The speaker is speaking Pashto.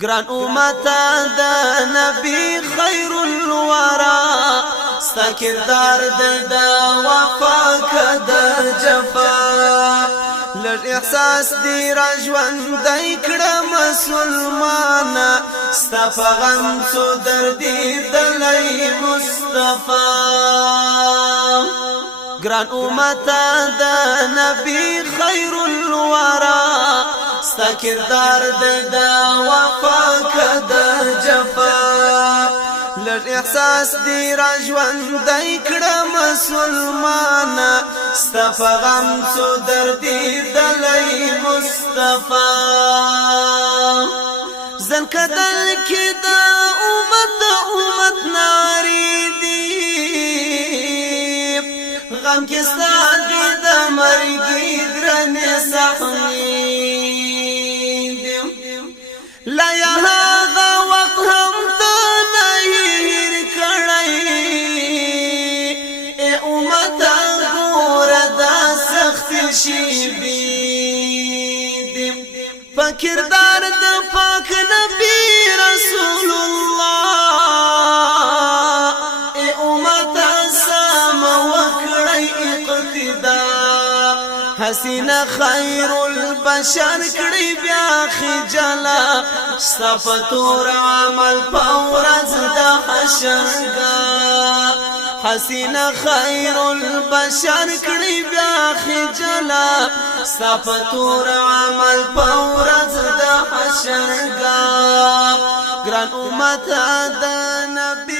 گران امتا دا نبی خیر الورا ستا کردار دا وفا کدا جفا لر احساس دی راجوان دای کڑا مسلمانا ستا فغم سو دردی دلی مصطفی گران امتا دا نبی خیر الورا ستا کردار دا وفا کدا جفا لر احساس دی راجوان دای کڑا مسلمانا ستا فغم سو دردی دلی مصطفی زن کدل کی دا امت ناری دی غم کستا دی دا مرگی درن سخنی لا یا هذا وقت هم تو نهیر کڑی اے امتا گور دا سخت شیبی فکردار دا پاک نبی رسول اللہ اے امتا سام وکڑی اقتدا حسین خیر البشر کڑی بیا خجلا صفتور عمل پورز دا حشرگا حسین خیر البشر کڑی بیا خجلا صفتور عمل پورز دا حشرگا گران امتا دا نبی